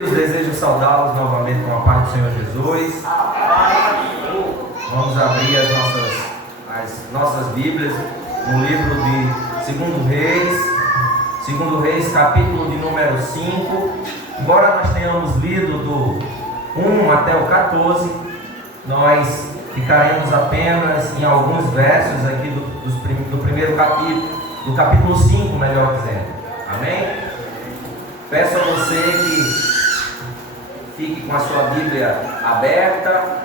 Eu desejo saudá-los novamente com a paz do Senhor Jesus. Vamos abrir as nossas Bíblias no livro de 2 Reis, capítulo de número 5. Embora nós tenhamos lido do 1 até o 14, nós ficaremos apenas em alguns versos aqui do primeiro capítulo, do capítulo 5, melhor dizendo. Amém? Peço a você que fique com a sua Bíblia aberta,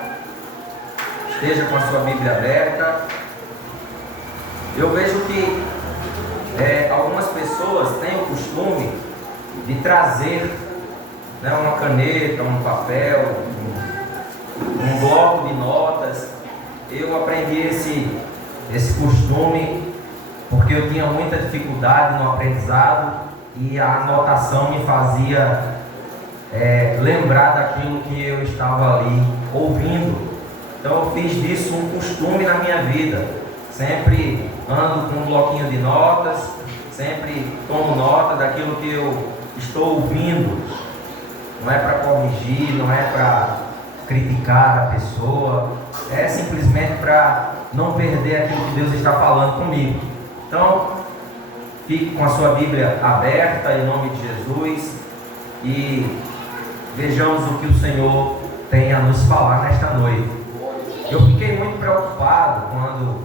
esteja com a sua Bíblia aberta. Eu vejo que algumas pessoas têm o costume de trazer uma caneta, um papel, um bloco de notas. Eu aprendi esse costume porque eu tinha muita dificuldade no aprendizado e a anotação me fazia lembrar daquilo que eu estava ali ouvindo. Então eu fiz disso um costume na minha vida. Sempre ando com um bloquinho de notas, sempre tomo nota daquilo que eu estou ouvindo. Não é para corrigir, não é para criticar a pessoa, é simplesmente para não perder aquilo que Deus está falando comigo. Então, fique com a sua Bíblia aberta em nome de Jesus e vejamos o que o Senhor tem a nos falar nesta noite. Eu fiquei muito preocupado quando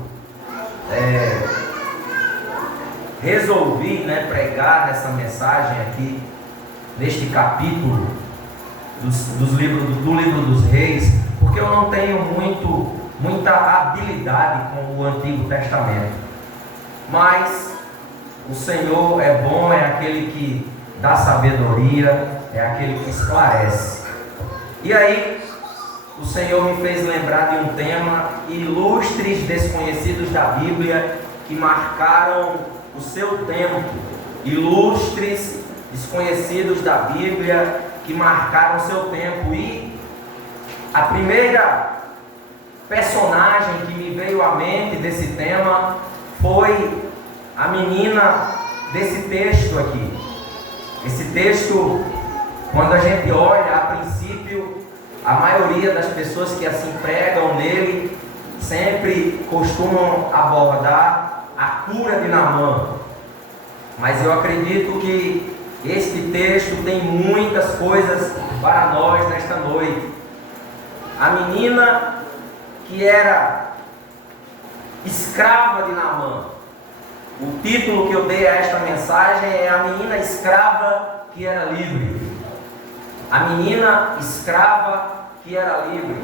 resolvi pregar essa mensagem aqui, neste capítulo do livro dos Reis, porque eu não tenho muita habilidade com o Antigo Testamento. Mas o Senhor é bom, é aquele que dá sabedoria, é aquele que esclarece. E aí, o Senhor me fez lembrar de um tema: ilustres desconhecidos da Bíblia que marcaram o seu tempo. Ilustres desconhecidos da Bíblia que marcaram o seu tempo. E a primeira personagem que me veio à mente desse tema foi a menina desse texto aqui. Esse texto, quando a gente olha, a princípio, a maioria das pessoas que assim pregam nele sempre costumam abordar a cura de Naamã. Mas eu acredito que este texto tem muitas coisas para nós nesta noite. A menina que era escrava de Naamã. O título que eu dei a esta mensagem é A Menina Escrava que Era Livre. A menina escrava que era livre.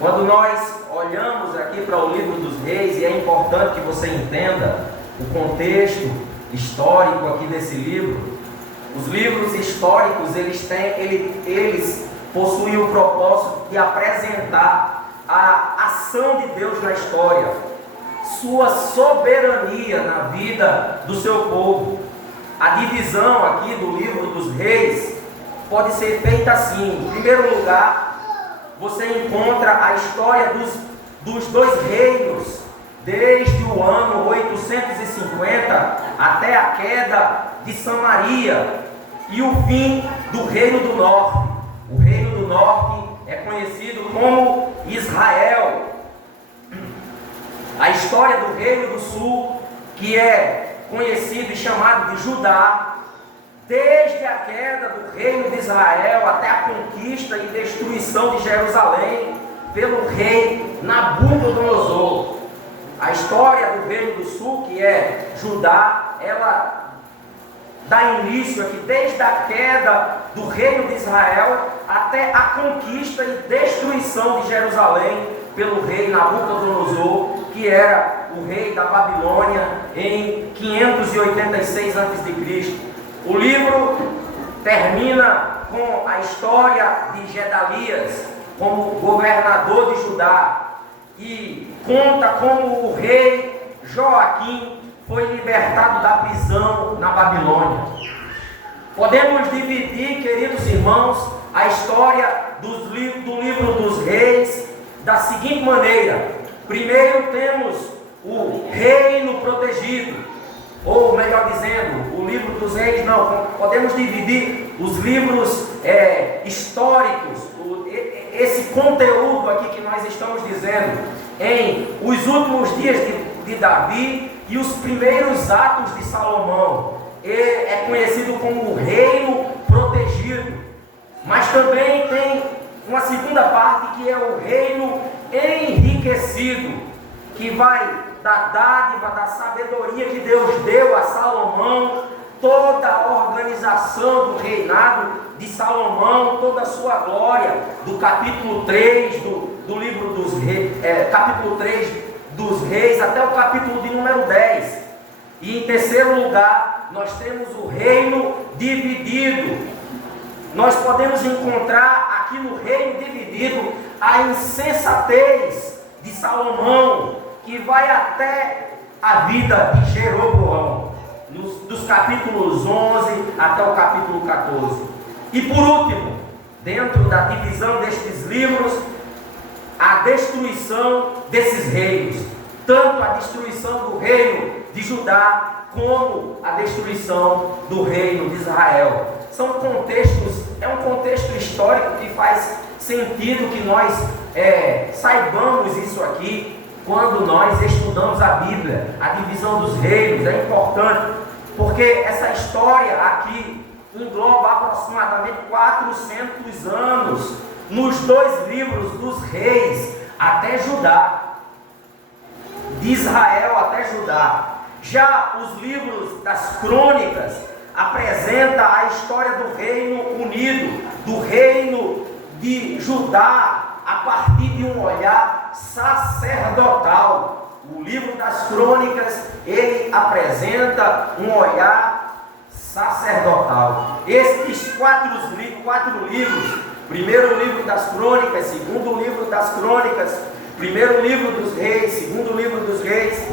Quando nós olhamos aqui para o livro dos Reis, e é importante que você entenda o contexto histórico aqui desse livro. Os livros históricos, eles possuem o propósito de apresentar a ação de Deus na história, sua soberania na vida do seu povo. A divisão aqui do livro dos Reis pode ser feita assim. Em primeiro lugar, você encontra a história dos dois reinos, desde o ano 850 até a queda de Samaria e o fim do Reino do Norte. O Reino do Norte é conhecido como Israel. A história do Reino do Sul, que é conhecido e chamado de Judá, desde a queda do Reino de Israel até a conquista e destruição de Jerusalém pelo rei Nabucodonosor. A história do Reino do Sul, que é Judá, ela dá início aqui desde a queda do Reino de Israel até a conquista e destruição de Jerusalém pelo rei Nabucodonosor, que era o rei da Babilônia em 586 a.C. O livro termina com a história de Gedalias como governador de Judá e conta como o rei Joaquim foi libertado da prisão na Babilônia. Podemos dividir, queridos irmãos, a história do livro dos Reis da seguinte maneira: primeiro temos o reino protegido, ou melhor dizendo, o livro dos reis, não, podemos dividir os livros históricos, esse conteúdo aqui que nós estamos dizendo, em os últimos dias de Davi e os primeiros atos de Salomão. É conhecido como o reino protegido, mas também tem uma segunda parte que é o reino enriquecido, que vai da dádiva, da sabedoria que Deus deu a Salomão, toda a organização do reinado de Salomão, toda a sua glória, do capítulo 3 do livro dos reis, capítulo 3 dos reis até o capítulo de número 10. E em terceiro lugar, nós temos o reino dividido. Nós podemos encontrar aqui no reino dividido a insensatez de Salomão, que vai até a vida de Jeroboão, dos capítulos 11 até o capítulo 14. E por último, dentro da divisão destes livros, a destruição desses reinos, tanto a destruição do reino de Judá, como a destruição do reino de Israel. São contextos, é um contexto histórico que faz sentido que nós saibamos isso aqui, quando nós estudamos a Bíblia. A divisão dos reinos é importante, porque essa história aqui engloba aproximadamente 400 anos, nos dois livros dos reis, até Judá, de Israel até Judá. Já os livros das crônicas apresenta a história do reino unido, do reino de Judá, a partir de um olhar sacerdotal. O livro das crônicas, ele apresenta um olhar sacerdotal. Estes quatro livros, primeiro livro das crônicas, segundo livro das crônicas, primeiro livro dos reis, segundo livro dos reis,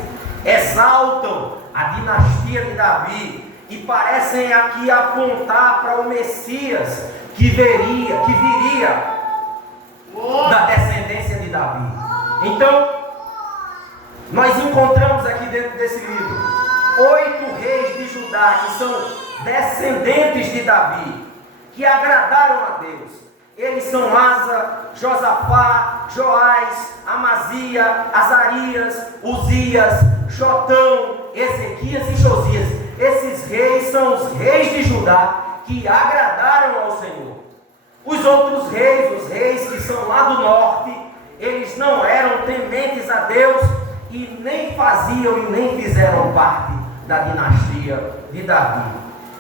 exaltam a dinastia de Davi e parecem aqui apontar para o Messias que viria da descendência de Davi. Então, nós encontramos aqui dentro desse livro 8 reis de Judá que são descendentes de Davi, que agradaram a Deus. Eles são Asa, Josafá, Joás, Amazia, Azarias, Uzias, Jotão, Ezequias e Josias. Esses reis são os reis de Judá que agradaram ao Senhor. Os outros reis, os reis que são lá do norte, eles não eram tementes a Deus e nem faziam e nem fizeram parte da dinastia de Davi.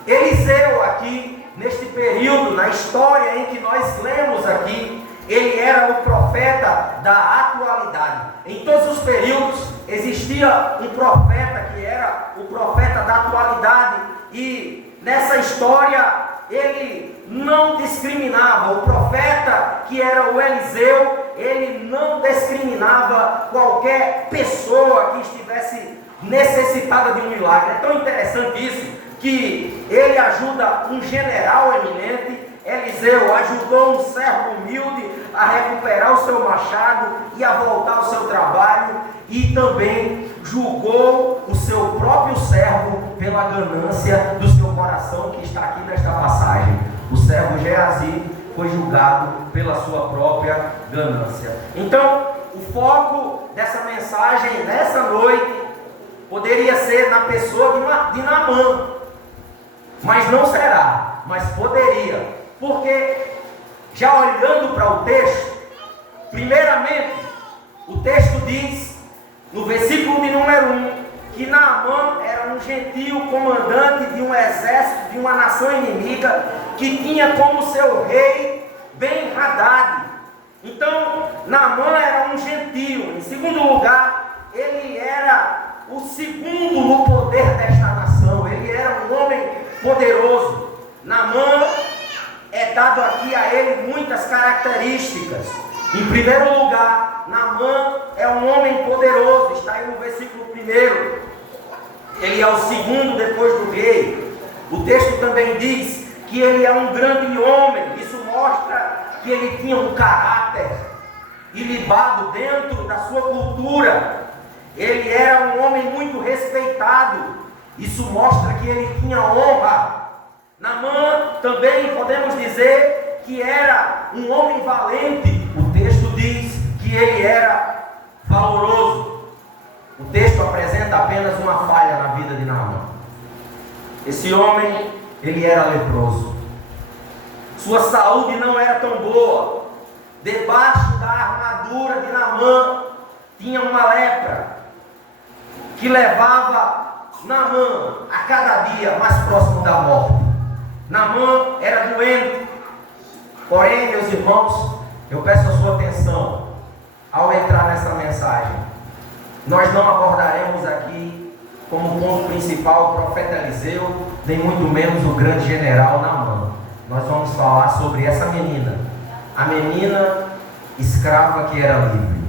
Eliseu aqui, neste período, na história em que nós lemos aqui, ele era o profeta da atualidade. Em todos os períodos existia um profeta que era o profeta da atualidade, e nessa história ele não discriminava. O profeta que era o Eliseu, ele não discriminava qualquer pessoa que estivesse necessitada de um milagre. É tão interessante isso, que ele ajuda um general eminente. Eliseu ajudou um servo humilde a recuperar o seu machado e a voltar ao seu trabalho, e também julgou o seu próprio servo pela ganância do seu coração, que está aqui nesta passagem. O servo Geazi foi julgado pela sua própria ganância. Então, o foco dessa mensagem nessa noite poderia ser na pessoa de Naamã, mas não será, mas poderia, porque já olhando para o texto, primeiramente, o texto diz, no versículo de número 1, que Naamã era um gentio comandante de um exército de uma nação inimiga, que tinha como seu rei Ben-Hadad. Então, Naamã era um gentio. Em segundo lugar, ele era o segundo no poder desta nação. Ele era um homem poderoso. Naamã, é dado aqui a ele muitas características. Em primeiro lugar, Naamã é um homem poderoso. Está aí no versículo 1. Ele é o segundo depois do rei. O texto também diz que ele é um grande homem. Isso mostra que ele tinha um caráter ilibado dentro da sua cultura. Ele era um homem muito respeitado. Isso mostra que ele tinha honra. Naamã também podemos dizer que era um homem valente. O texto diz que ele era valoroso. O texto apresenta apenas uma falha na vida de Naamã. Esse homem, ele era leproso. Sua saúde não era tão boa. Debaixo da armadura de Naamã tinha uma lepra que levava Naamã a cada dia mais próximo da morte. Naamã era doente. Porém, meus irmãos, eu peço a sua atenção ao entrar nessa mensagem. Nós não abordaremos aqui como ponto principal o profeta Eliseu, nem muito menos o grande general Naamã. Nós vamos falar sobre essa menina, a menina escrava que era livre.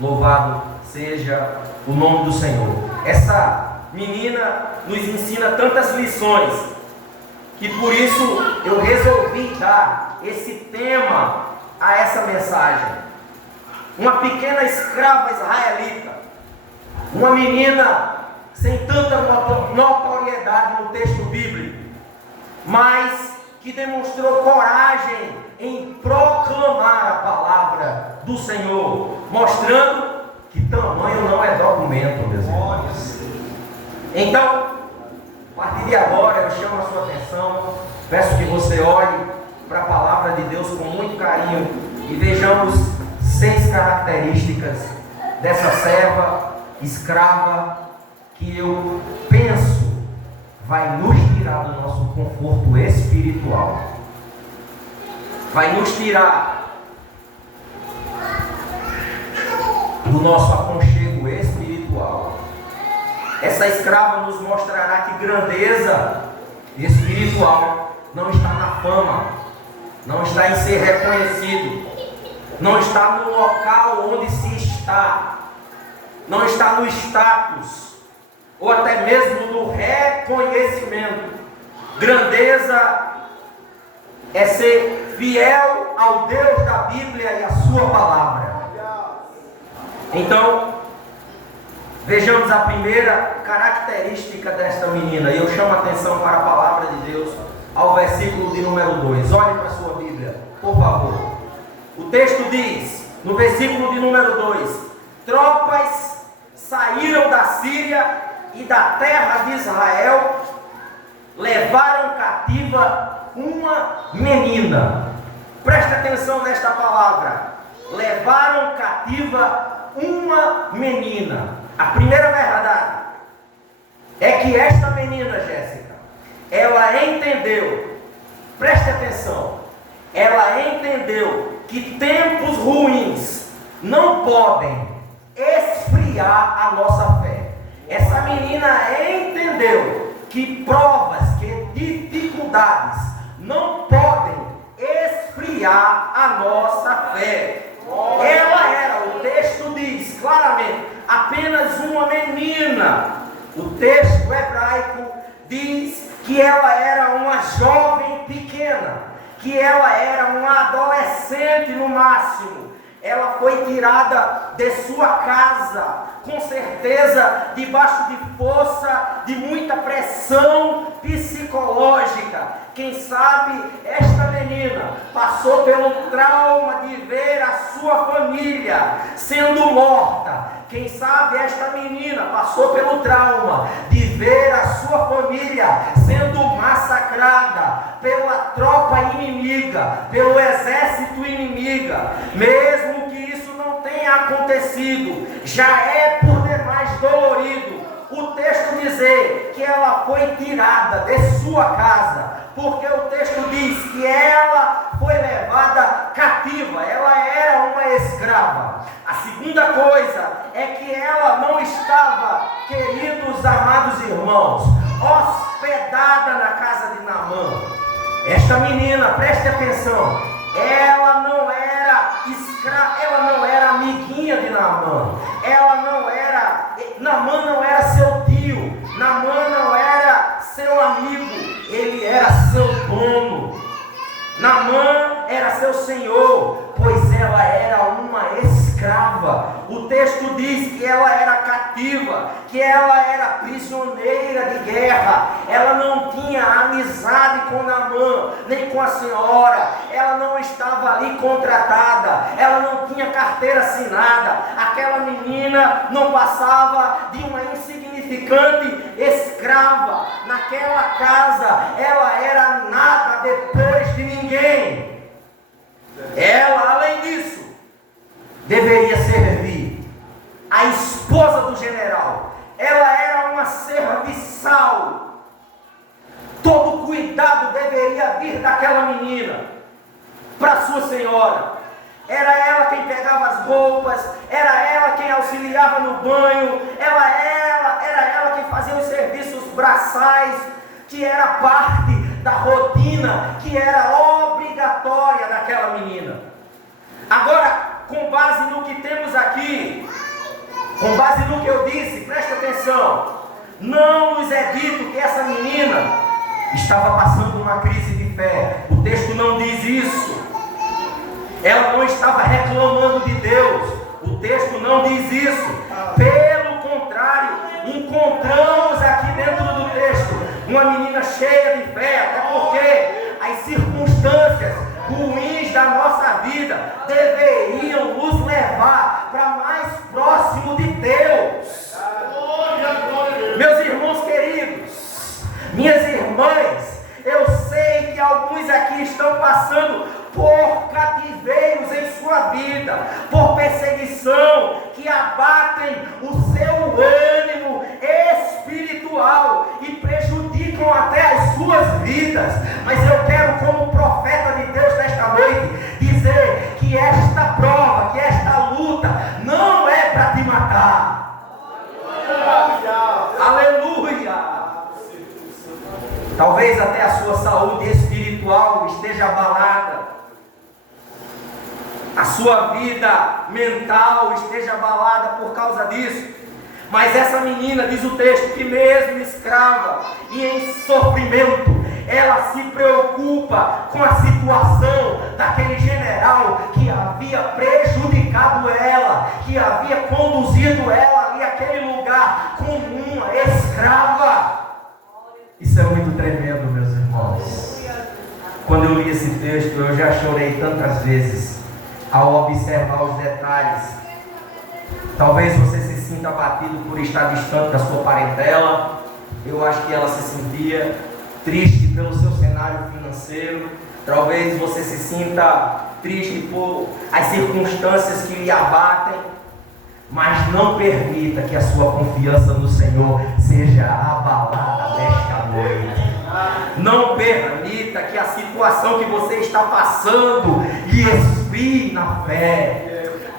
Louvado seja o nome do Senhor. Essa menina nos ensina tantas lições, que por isso eu resolvi dar esse tema a essa mensagem. Uma pequena escrava israelita, uma menina sem tanta notoriedade no texto bíblico, mas que demonstrou coragem em proclamar a palavra do Senhor, mostrando que tamanho não é documento, meus irmãos. Então, a partir de agora, eu chamo a sua atenção, peço que você olhe para a palavra de Deus com muito carinho e vejamos 6 características dessa serva escrava que eu penso vai nos tirar do nosso conforto espiritual, vai nos tirar do nosso aconchego espiritual. Essa escrava nos mostrará que grandeza espiritual não está na fama, não está em ser reconhecido, não está no local onde se está, não está no status, ou até mesmo no reconhecimento. Grandeza é ser fiel ao Deus da Bíblia e à sua palavra. Então, vejamos a primeira característica desta menina. E eu chamo a atenção para a palavra de Deus, ao versículo de número 2. Olhe para a sua Bíblia, por favor. O texto diz, no versículo de número 2: tropas saíram da Síria e da terra de Israel, levaram cativa uma menina. Preste atenção nesta palavra: levaram cativa uma menina. A primeira verdade é que esta menina, Jéssica, ela entendeu, preste atenção, ela entendeu que tempos ruins não podem esfriar a nossa fé. Essa menina entendeu que provas, que dificuldades não podem esfriar a nossa fé. Ela era, o texto diz claramente, apenas uma menina. O texto hebraico diz que ela era uma jovem pequena, que ela era uma adolescente no máximo. Ela foi tirada de sua casa, com certeza debaixo de força, de muita pressão psicológica. Quem sabe esta menina passou pelo trauma de ver a sua família sendo morta. Quem sabe esta menina passou pelo trauma de ver a sua família sendo massacrada pela tropa inimiga, pelo exército inimiga. Mesmo que isso não tenha acontecido, já é por demais dolorido o texto dizer que ela foi tirada de sua casa, porque o texto diz que ela foi levada cativa, ela era uma escrava. A segunda coisa é que ela não estava, queridos amados irmãos, hospedada na casa de Naamã. Esta menina, preste atenção, ela não era escrava, ela não era amiguinha de Naamã, Naamã não era seu tio, Naamã não era seu amigo, ele era seu dono. Naamã era seu senhor, pois ela era uma escrava. escrava. O texto diz que ela era cativa, que ela era prisioneira de guerra. Ela não tinha amizade com Naamã, nem com a senhora. Ela não estava ali contratada, ela não tinha carteira assinada. Aquela menina não passava de uma insignificante escrava. Naquela casa ela era nada depois de ninguém. Ela, além disso, deveria servir a esposa do general. Ela era uma serviçal. Todo cuidado deveria vir daquela menina para sua senhora. Era ela quem pegava as roupas, era ela quem auxiliava no banho, era ela quem fazia os serviços braçais, que era parte da rotina, que era obrigatória daquela menina. Agora, com base no que temos aqui, com base no que eu disse, preste atenção, não nos é dito que essa menina estava passando uma crise de fé. O texto não diz isso. Ela não estava reclamando de Deus. O texto não diz isso. Pelo contrário, encontramos aqui dentro do texto uma menina cheia de fé, até porque as circunstâncias ruins da nossa vida deveriam nos levar para mais próximo de Deus. Meus irmãos queridos, minhas irmãs, eu sei que alguns aqui estão passando por cativeiros em sua vida, por perseguição, que abatem o seu ânimo espiritual e prejudicam até as suas vidas. Mas eu quero, como profeta de Deus nesta noite, dizer que esta prova, que esta luta não é para te matar. Aleluia! Talvez até a sua saúde espiritual esteja abalada, a sua vida mental esteja abalada por causa disso. Mas essa menina, diz o texto, que mesmo escrava e em sofrimento, ela se preocupa com a situação daquele general que havia prejudicado ela, que havia conduzido ela ali àquele lugar como uma escrava. Isso é muito tremendo, meus irmãos. Quando eu li esse texto, eu já chorei tantas vezes ao observar os detalhes. Talvez você se sinta abatido por estar distante da sua parentela. Eu acho que ela se sentia triste pelo seu cenário financeiro. Talvez você se sinta triste por as circunstâncias que lhe abatem. Mas não permita que a sua confiança no Senhor seja abalada nesta noite. Não permita que a situação que você está passando lhe esfrie na fé.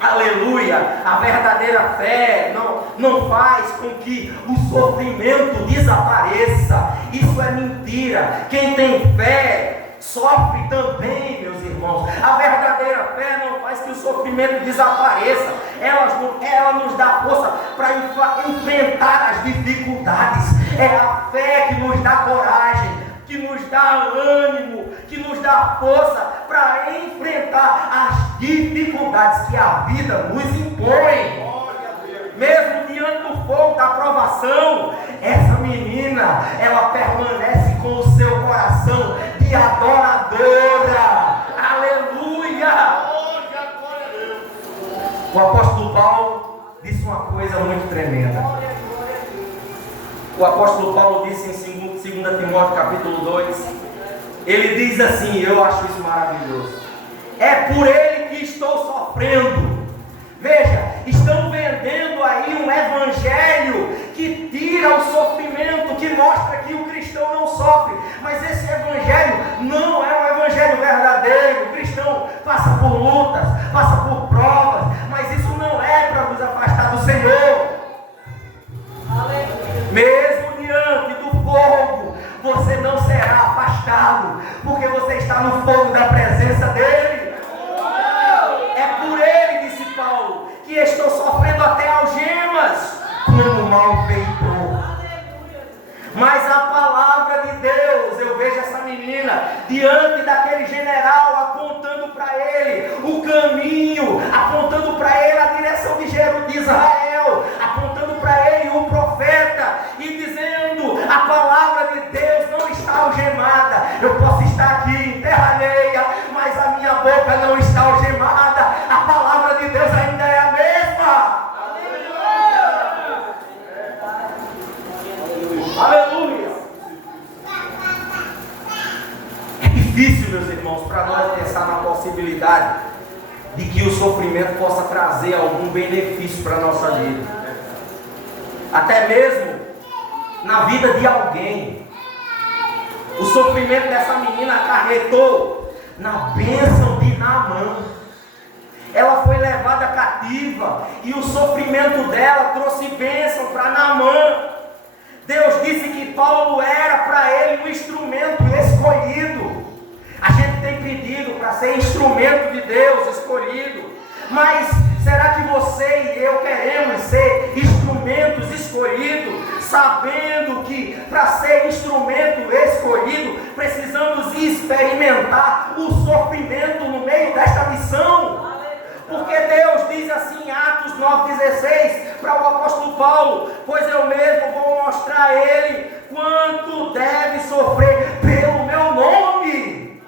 Aleluia! A verdadeira fé não faz com que o sofrimento desapareça. Isso é mentira. Quem tem fé sofre também, meus irmãos. A verdadeira fé não faz que o sofrimento desapareça. Ela nos dá força para enfrentar as dificuldades. É a fé que nos dá coragem, que nos dá ânimo, que nos dá força para enfrentar as dificuldades que a vida nos impõe. Mesmo diante do fogo da provação, essa menina, ela permanece com o seu coração de adoradora. Aleluia! O apóstolo Paulo disse uma coisa muito tremenda. O apóstolo Paulo disse em 2 Timóteo capítulo 2, ele diz assim, eu acho isso maravilhoso: é por ele que estou sofrendo. Veja, estão vendendo aí um evangelho que tira o sofrimento, que mostra que o cristão não sofre. Mas esse evangelho não é um evangelho verdadeiro. O cristão passa por lutas, passa por provas, mas isso não é para nos afastar do Senhor. Mesmo diante do fogo, você não será afastado, porque você está no fogo da presença dele. É por ele, disse Paulo, que estou sofrendo até algemas como malfeitor. Mas a palavra de Deus, eu vejo essa menina diante daquele general apontando para ele o caminho, apontando para ele a boca não está algemada, a palavra de Deus ainda é a mesma. Aleluia. É difícil, meus irmãos, para nós pensar na possibilidade de que o sofrimento possa trazer algum benefício para a nossa vida, até mesmo na vida de alguém. O sofrimento dessa menina acarretou na bênção de Naamã. Ela foi levada cativa e o sofrimento dela trouxe bênção para Naamã. Deus disse que Paulo era para ele um instrumento escolhido. A gente tem pedido para ser instrumento de Deus escolhido, mas será que você e eu queremos ser instrumentos escolhidos, sabendo que para ser instrumento escolhido precisamos experimentar o sofrimento no meio desta missão? Porque Deus diz assim em Atos 9,16 para o apóstolo Paulo: pois eu mesmo vou mostrar a ele quanto deve sofrer pelo meu nome.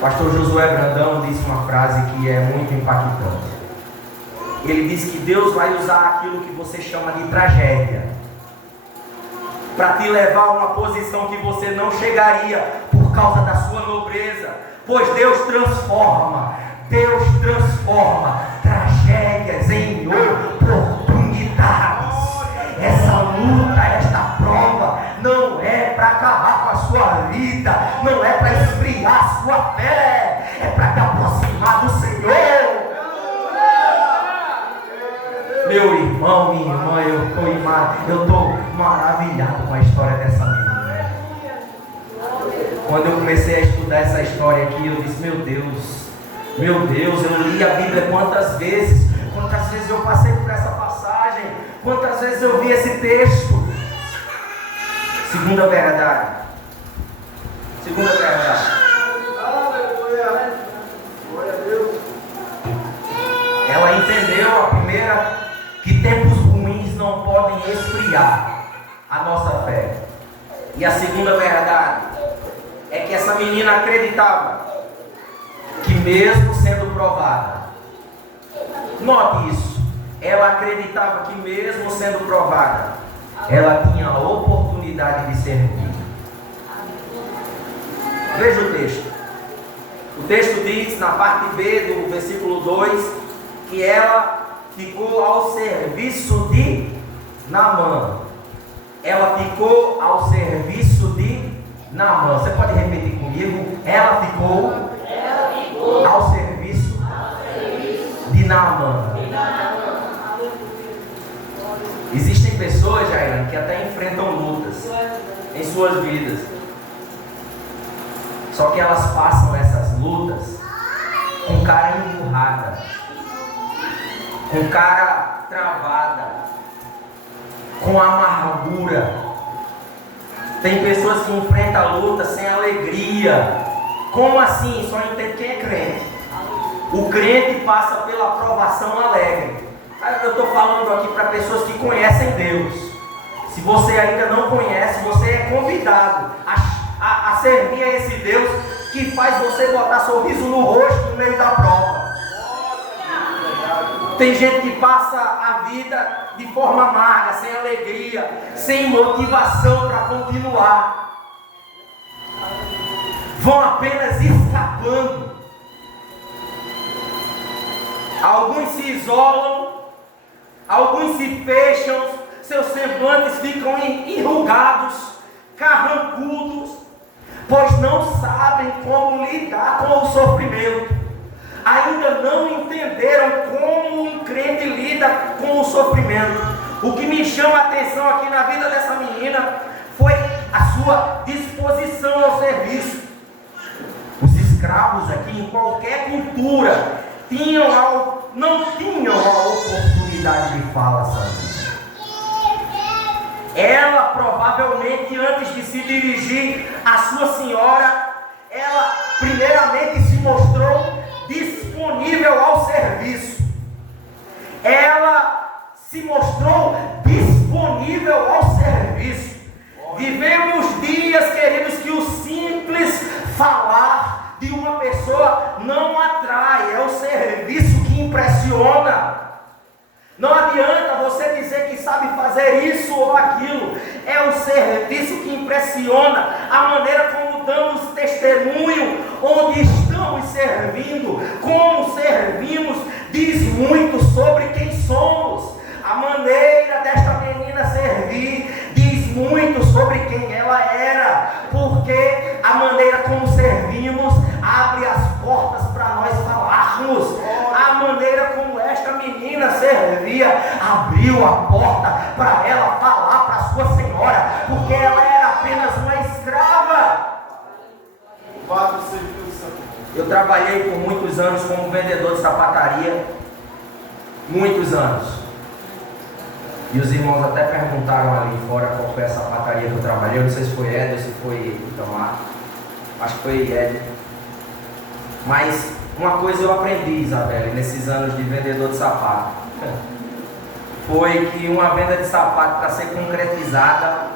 Pastor Josué Brandão disse uma frase que é muito impactante. Ele diz que Deus vai usar aquilo que você chama de tragédia para te levar a uma posição que você não chegaria por causa da sua nobreza. Pois Deus transforma tragédias em oportunidades. Essa luta, esta prova não é para acabar com a sua vida, não é para esfriar a sua fé, é para te aproximar do Senhor. Meu irmão, minha irmã, eu estou maravilhado com a história dessa menina. Quando eu comecei a estudar essa história aqui, eu disse: meu Deus, eu li a Bíblia quantas vezes eu passei por essa passagem, quantas vezes eu vi esse texto. Segunda verdade. Ela entendeu, a primeira, que tempos ruins não podem esfriar a nossa fé. E a segunda verdade é que essa menina acreditava que mesmo sendo provada, note isso, ela acreditava que mesmo sendo provada, ela tinha a oportunidade de servir. Veja o texto. O texto diz, na parte B do versículo 2, que ela ficou ao serviço de Naamã. Ela ficou ao serviço de Naamã. Você pode repetir comigo? Ela ficou ao serviço de Naamã. Existem pessoas, Jair, que até enfrentam lutas em suas vidas. Só que elas passam essas lutas com cara emburrada, com cara travada, com amargura. Tem pessoas que enfrentam a luta sem alegria. Como assim? Só entende quem é crente. O crente passa pela provação alegre. Eu estou falando aqui para pessoas que conhecem Deus. Se você ainda não conhece, você é convidado a servir a esse Deus que faz você botar sorriso no rosto no meio da prova. Tem gente que passa a vida de forma amarga, sem alegria, sem motivação para continuar. Vão apenas escapando. Alguns se isolam, alguns se fecham, seus semblantes ficam enrugados, carrancudos, pois não sabem como lidar com o sofrimento. Ainda não entenderam como um crente lida com o sofrimento. O que me chama a atenção aqui na vida dessa menina foi a sua disposição ao serviço. Os escravos aqui, em qualquer cultura, não tinham a oportunidade de fala, sabe? Ela provavelmente, antes de se dirigir à sua senhora, ela primeiramente se mostrou disponível ao serviço. Ela se mostrou disponível ao serviço. Vivemos dias, queridos, que o simples de uma pessoa não atrai, é o serviço que impressiona. Não adianta você dizer que sabe fazer isso ou aquilo, é o serviço que impressiona, a maneira como damos testemunho, onde estamos servindo, como servimos, diz muito sobre quem somos. A maneira desta menina servir diz muito sobre quem ela era, porque a maneira como servimos abre as portas para nós falarmos. A maneira como esta menina servia abriu a porta para ela falar para sua senhora, porque ela era apenas uma escrava. Eu trabalhei por muitos anos como vendedor de sapataria, muitos anos. E os irmãos até perguntaram ali fora qual foi a sapataria que eu trabalhei. Eu não sei se foi Ed ou se foi Itamar. Acho que foi Ed. Mas uma coisa eu aprendi, Isabelle, nesses anos de vendedor de sapato. Foi que uma venda de sapato, para ser concretizada,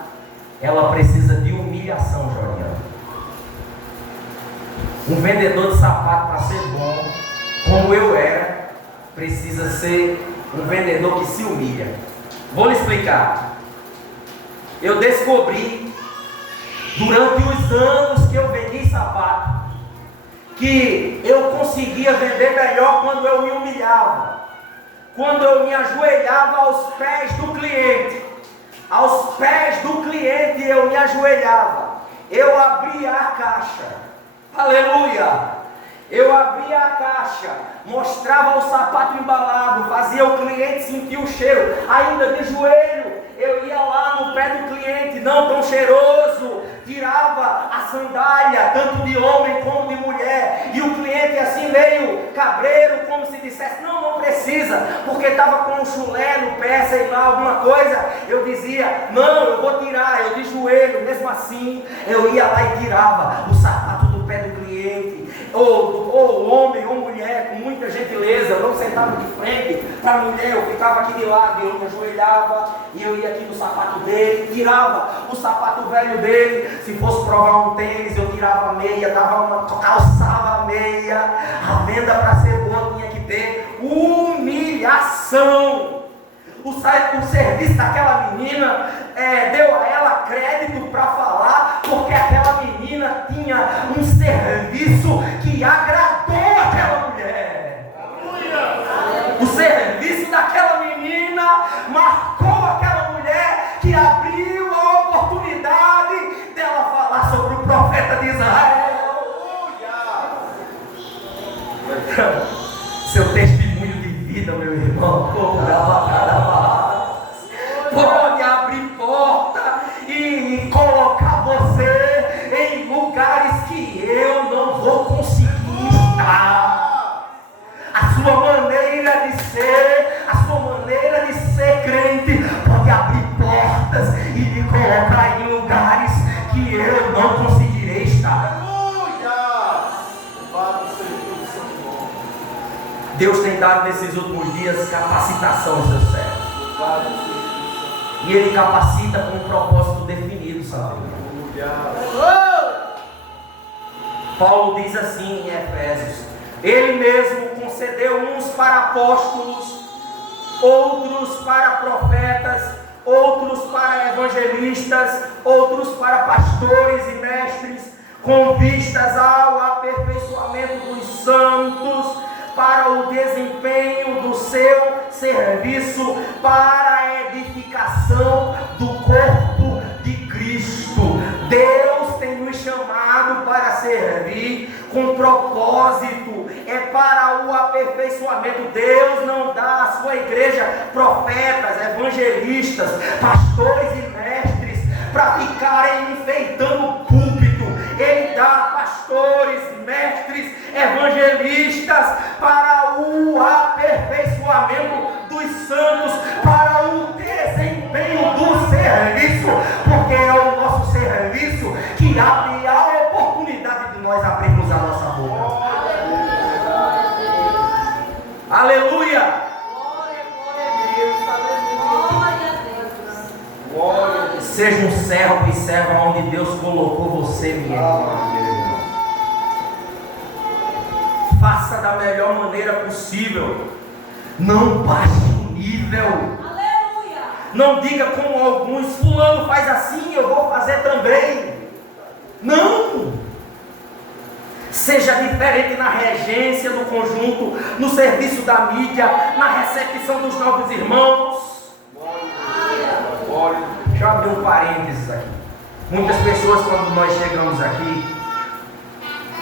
ela precisa de humilhação, Joriana. Um vendedor de sapato, para ser bom, como eu era, precisa ser um vendedor que se humilha. Vou lhe explicar. Eu descobri, durante os anos que eu vendi sapato, que eu conseguia vender melhor quando eu me humilhava, quando eu me ajoelhava aos pés do cliente. Aos pés do cliente eu me ajoelhava, eu abria a caixa, aleluia, eu abria a caixa, mostrava o sapato embalado, fazia o cliente sentir o cheiro, ainda de joelho, eu ia lá no pé do cliente, não tão cheiroso, tirava a sandália, tanto de homem como de mulher, e o cliente assim meio cabreiro, como se dissesse, não precisa, porque estava com um chulé no pé, sei lá, alguma coisa. Eu dizia, não, eu vou tirar, eu de joelho. Mesmo assim, eu ia lá e tirava o sapato do pé do cliente, ou homem ou mulher, com muita gentileza. Eu não sentava de frente para a mulher, eu ficava aqui de lado, eu me ajoelhava, e eu ia aqui no sapato dele, tirava o sapato velho dele. Se fosse provar um tênis, eu tirava a meia, calçava a meia. A venda, para ser boa, tinha que ter humilhação. O serviço daquela menina deu a ela crédito para falar, porque aquela menina tinha um serviço que agradou aquela mulher. O serviço daquela menina marcou aquela mulher, que abriu a oportunidade dela falar sobre o profeta de Israel. Seu testemunho de vida, meu irmão, pode abrir porta e colocar você em lugares que eu não vou conseguir estar. A sua maneira de ser, a sua maneira de ser crente pode abrir portas e me colocar em lugares que eu não conseguirei estar. Deus tem dado nesses últimos dias capacitação aos seus servos. E Ele capacita com um propósito definido, sabe? Paulo diz assim em Efésios: Ele mesmo concedeu uns para apóstolos, outros para profetas, outros para evangelistas, outros para pastores e mestres, com vistas ao aperfeiçoamento dos santos, para o desempenho do seu serviço, para a edificação do corpo de Cristo. Deus tem nos chamado para servir com propósito, é para o aperfeiçoamento. Deus não dá à sua igreja profetas, evangelistas, pastores e mestres para ficarem enfeitando o púlpito. Ele dá pastores, mestres, evangelistas para o aperfeiçoamento dos santos, para o desempenho do serviço, porque é o nosso serviço que abre a oportunidade de nós abrirmos a nossa boca. Aleluia! Seja um servo e serva onde Deus colocou você, minha irmã. faça da melhor maneira possível. Não baixe o nível. Aleluia. Não diga como alguns: fulano faz assim, eu vou fazer também. Não. Seja diferente na regência do conjunto, no serviço da mídia, na recepção dos novos irmãos. Deixa eu abrir um parênteses aqui. Muitas pessoas, quando nós chegamos aqui,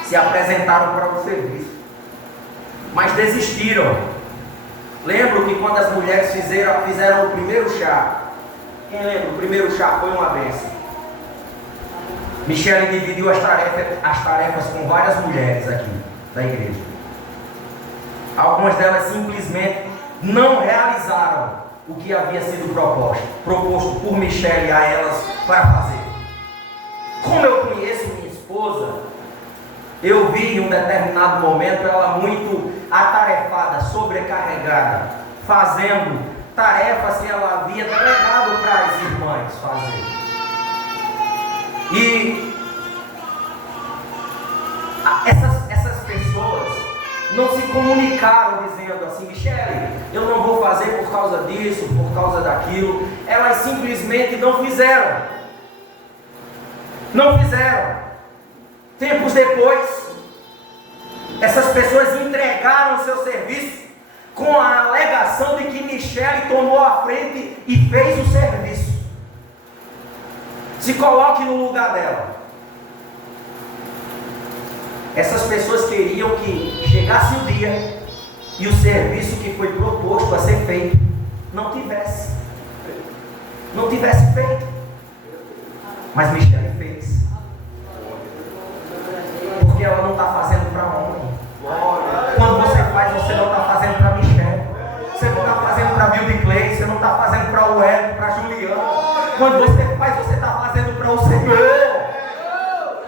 se apresentaram para o serviço, mas desistiram. Lembro que quando as mulheres fizeram o primeiro chá, quem lembra? O primeiro chá foi uma bênção. Michele dividiu as tarefas com várias mulheres aqui da igreja. Algumas delas simplesmente não realizaram o que havia sido proposto por Michele a elas para fazer. Como eu conheço minha esposa, eu vi em um determinado momento ela muito atarefada, sobrecarregada, fazendo tarefas que ela havia delegado para as irmãs fazer. E essas pessoas não se comunicaram dizendo assim: Michele, eu não vou fazer por causa disso, por causa daquilo. Elas simplesmente não fizeram. Não fizeram. Tempos depois, essas pessoas entregaram o seu serviço com a alegação de que Michele tomou a frente e fez o serviço. Se coloque no lugar dela. Essas pessoas queriam que chegasse o dia e o serviço que foi proposto a ser feito não tivesse feito. Mas Michele fez. Porque ela não está fazendo para homem. Quando você faz, você não está fazendo para Michele. Você não está fazendo para Billy Clay. Você não está fazendo para o Hélio, para Juliana. Quando você faz, você está fazendo para o Senhor.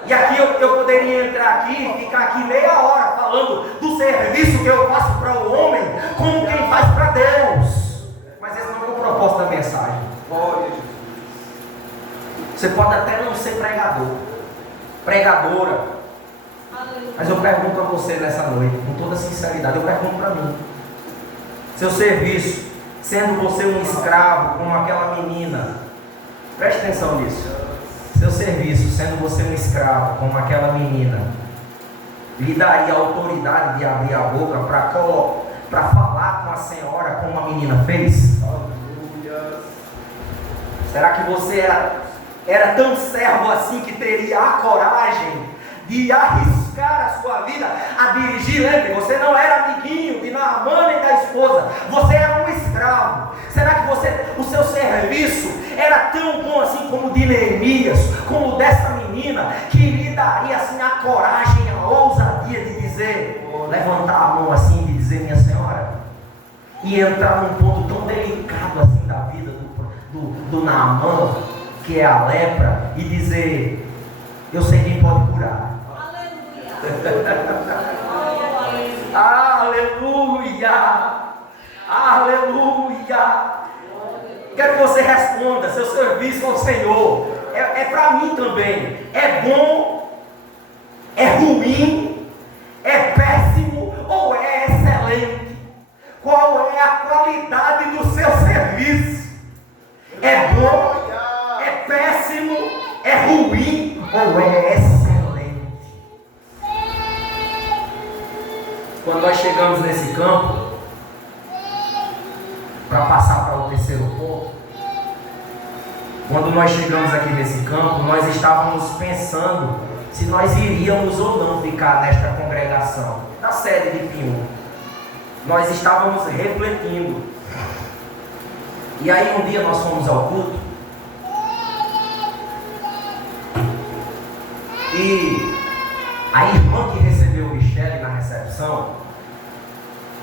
E aqui eu poderia entrar aqui e ficar aqui meia hora falando do serviço que eu faço para o homem, como quem faz para Deus. Mas esse não é o propósito da mensagem. Você pode até não ser pregadora, mas eu pergunto a você nessa noite, com toda sinceridade, eu pergunto para mim: seu serviço, sendo você um escravo como aquela menina, preste atenção nisso. Seu serviço, sendo você um escravo como aquela menina, lhe daria autoridade de abrir a boca para falar com a senhora como a menina fez? Será que você era tão servo assim que teria a coragem de arriscar a sua vida a dirigir? Lembre, você não era amiguinho de Naamã nem da esposa, você era um escravo. Será que o seu serviço era tão bom assim como o de Neemias, como o dessa menina, que lhe daria assim a coragem, a ousadia de dizer, levantar a mão assim e de dizer: minha senhora, e entrar num ponto tão delicado assim da vida do Naamã, que é a lepra, e dizer: eu sei quem pode curar. Aleluia! Aleluia! Quero que você responda: seu serviço ao Senhor é para mim também. É bom? É ruim? É péssimo? Ou é excelente? Qual é a qualidade do seu serviço? É bom? É péssimo? É ruim? Ou é excelente? Quando nós chegamos nesse campo, para passar para o terceiro ponto, quando nós chegamos aqui nesse campo, nós estávamos pensando se nós iríamos ou não ficar nesta congregação, na sede de Pinho. Nós estávamos refletindo. E aí um dia nós fomos ao culto, e a irmã que recebeu o Michele na recepção,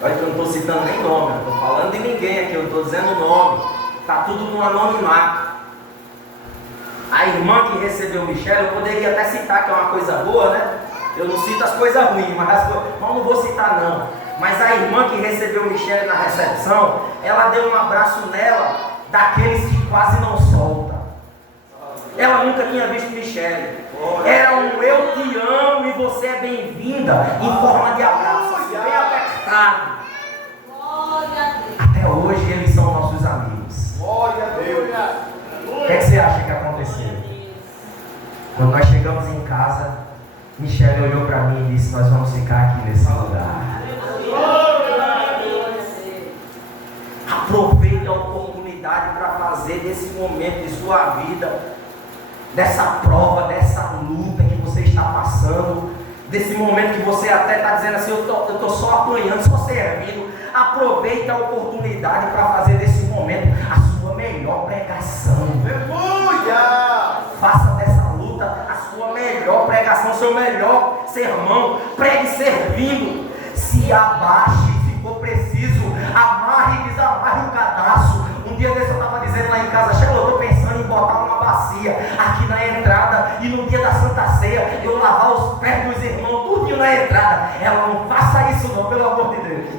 olha que eu não estou citando nem nome, eu estou falando de ninguém aqui, eu estou dizendo o nome, está tudo no anonimato. A irmã que recebeu o Michele, eu poderia até citar, que é uma coisa boa, né? Eu não cito as coisas ruins, mas não vou citar não. Mas a irmã que recebeu o Michele na recepção, ela deu um abraço nela, daqueles que quase não solta. Ela nunca tinha visto Michele. Era um eu te amo e você é bem-vinda, em forma de abraço. pecado. Até hoje eles são nossos amigos. Glória a Deus. O que você acha que aconteceu? Quando nós chegamos em casa, Michele olhou para mim e disse: nós vamos ficar aqui nesse lugar. Aproveite a oportunidade para fazer desse momento de sua vida, dessa prova, dessa luta que você está passando, desse momento que você até está dizendo assim: eu estou só apanhando, só servindo. Aproveite a oportunidade para fazer desse momento a sua melhor pregação. Aleluia! Faça dessa luta a sua melhor pregação, seu melhor sermão. Pregue servindo. Se abaixe, se for preciso, amarre e desamarre o cadastro. Um dia desse eu estava dizendo lá em casa: Sheila, eu estou pensando em botar uma bacia aqui na entrada e no dia da Santa Ceia eu lavar os pés dos irmãos tudinho na entrada. Ela: não faça isso não, pelo amor de Deus.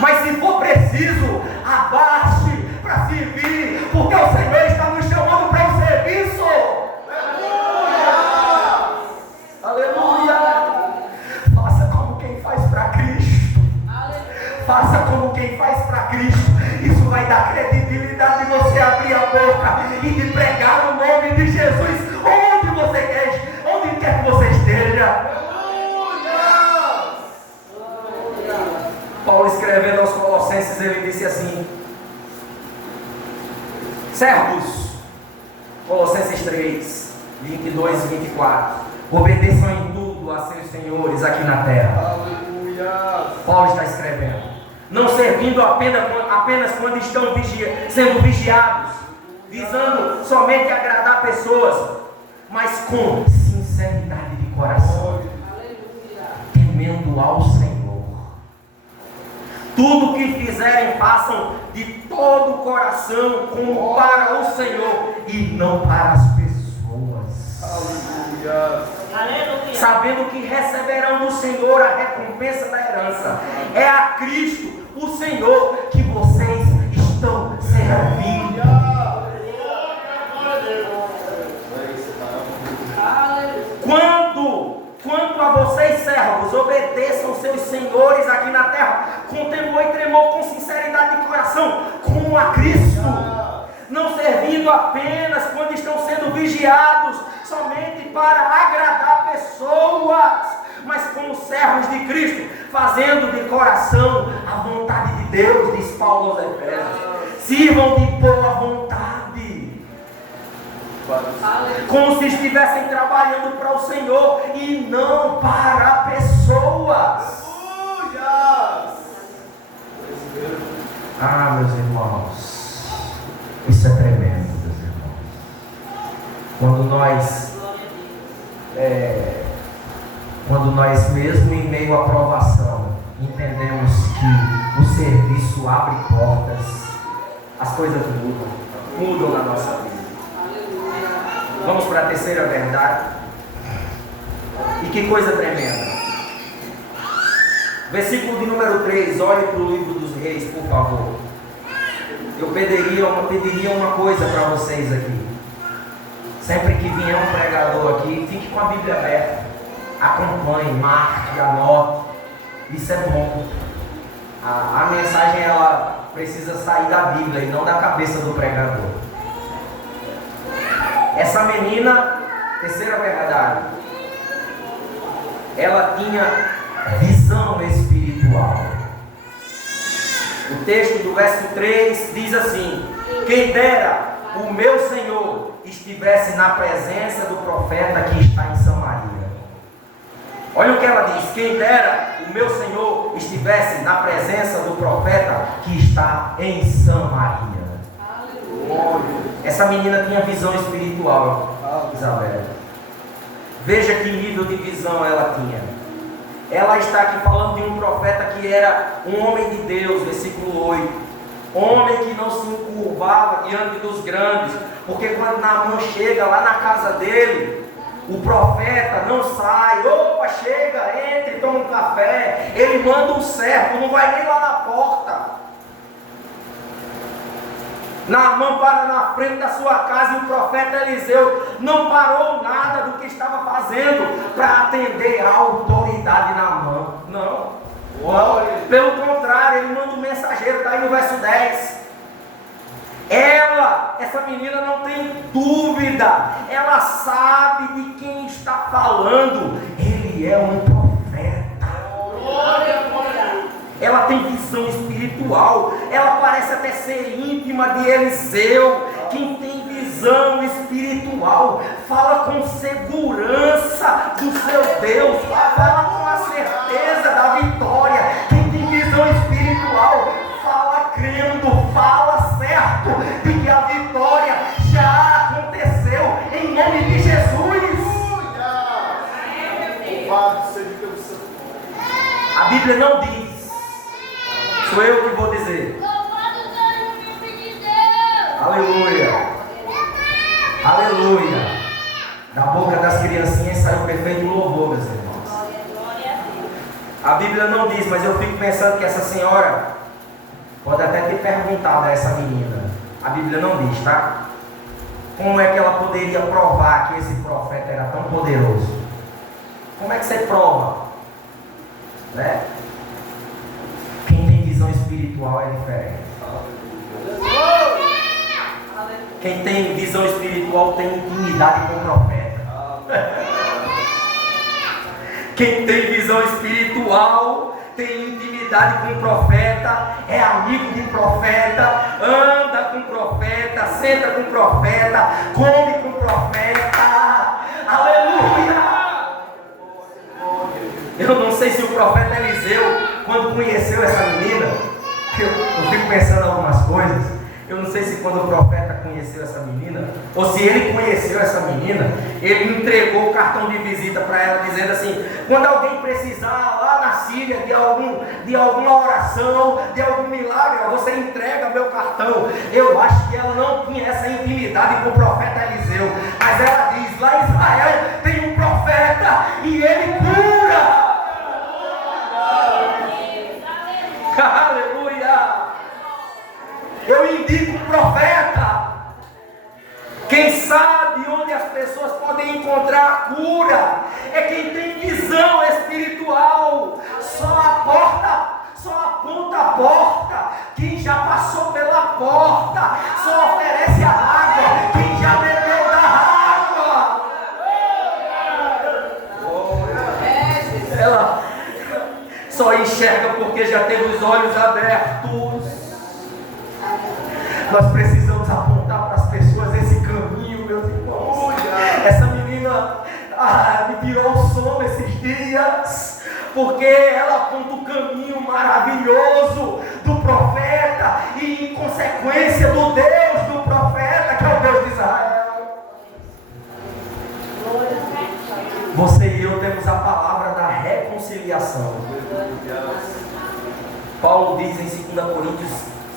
Mas se for preciso, abaixe para servir, porque o Senhor está nos chamando para o serviço. Aleluia! Aleluia! Faça como quem faz para Cristo. Faça como quem faz para Cristo. Isso vai dar credibilidade de você abrir a boca e de pregar o nome de Jesus onde você quer, onde quer que você esteja. Paulo, escrevendo aos Colossenses, ele disse assim: servos, Colossenses 3, 22 e 24, obedeçam em tudo a seus senhores aqui na terra. Aleluia! Paulo está escrevendo: não servindo apenas quando estão sendo vigiados, visando somente agradar pessoas, mas com sinceridade de coração, temendo ao Senhor. Tudo que fizerem, façam de todo o coração, como para o Senhor e não para as pessoas. Aleluia! Sabendo que receberão do Senhor a recompensa da herança. É a Cristo, o Senhor, que vocês estão servindo. Quanto a vocês, servos, obedeçam seus senhores aqui na terra, com temor e tremor, com sinceridade de coração, como a Cristo, não servindo apenas quando estão sendo vigiados, somente para agradar pessoas, mas como servos de Cristo, fazendo de coração a vontade de Deus, diz Paulo aos Efésios. Sirvam de boa vontade, como se estivessem trabalhando para o Senhor e não para pessoas. Ah, meus irmãos, isso é tremendo, meus irmãos. Quando nós mesmo em meio à provação entendemos que o serviço abre portas, as coisas mudam na nossa vida. Vamos para a terceira verdade. E que coisa tremenda. Versículo de número 3. Olhe para o livro dos Reis, por favor. Eu pediria uma coisa para vocês aqui. Sempre que vier um pregador aqui, fique com a Bíblia aberta. Acompanhe, marque, anote. Isso é bom. A mensagem, ela precisa sair da Bíblia e não da cabeça do pregador. Essa menina, terceira verdade, ela tinha visão espiritual. O texto do verso 3 diz assim: quem dera o meu Senhor estivesse na presença do profeta que está em Samaria. Olha o que ela diz: quem dera o meu Senhor estivesse na presença do profeta que está em Samaria. Essa menina tinha visão espiritual, Isabel. Veja que nível de visão ela tinha. Ela está aqui falando de um profeta que era um homem de Deus, versículo 8. Homem que não se encurvava diante dos grandes, porque quando Naamã chega lá na casa dele, o profeta não sai: opa, chega, entre, toma um café. Ele manda um servo, não vai nem lá na porta. Naamã para na frente da sua casa e o profeta Eliseu não parou nada do que estava fazendo para atender à autoridade de Naamã. Não. Pelo contrário, ele manda um mensageiro, está aí no verso 10. Essa menina não tem dúvida, ela sabe de quem está falando. Ele é um profeta. Ela tem visão espiritual, ela parece até ser íntima de Eliseu. Quem tem visão espiritual fala com segurança do seu Deus, fala com a certeza da vitória. Quem tem visão espiritual fala crendo, fala certo de que a vitória já aconteceu em nome de Jesus. Louvado seja o teu santo nome. A Bíblia não diz, sou eu que vou dizer. Aleluia, aleluia. Da boca das criancinhas sai o perfeito louvor, meus irmãos. A Bíblia não diz, mas eu fico pensando que essa senhora pode até ter perguntado a essa menina. A Bíblia não diz, tá? Como é que ela poderia provar que esse profeta era tão poderoso? Como é que você prova? Né? Quem tem visão espiritual é diferente. Quem tem visão espiritual tem intimidade com o profeta. Quem tem visão espiritual tem intimidade com o profeta, é amigo de profeta, anda com o profeta, senta com o profeta, come com o profeta. Aleluia! Eu não sei se o profeta Eliseu, quando conheceu essa menina, eu fico pensando em algumas coisas. Eu não sei se quando o profeta conheceu essa menina, ou se ele conheceu essa menina, ele entregou o cartão de visita para ela, dizendo assim: quando alguém precisar lá na Síria de alguma oração, de algum milagre, você entrega meu cartão. Eu acho que ela não tinha essa intimidade com o profeta Eliseu, mas ela diz: lá em Israel tem um profeta e ele cura. Aleluia! Eu indico um profeta. Quem sabe onde as pessoas podem encontrar a cura é quem tem visão espiritual. Só aponta a porta quem já passou pela porta. Só oferece a água quem já bebeu da água. Ela só enxerga porque já teve os olhos abertos. Nós precisamos apontar para as pessoas esse caminho, meus irmãos. Essa menina me tirou o sono esses dias, porque ela aponta o caminho maravilhoso do profeta e, em consequência, do Deus do profeta, que é o Deus de Israel. Você e eu temos a palavra da reconciliação. Paulo diz em 2 Coríntios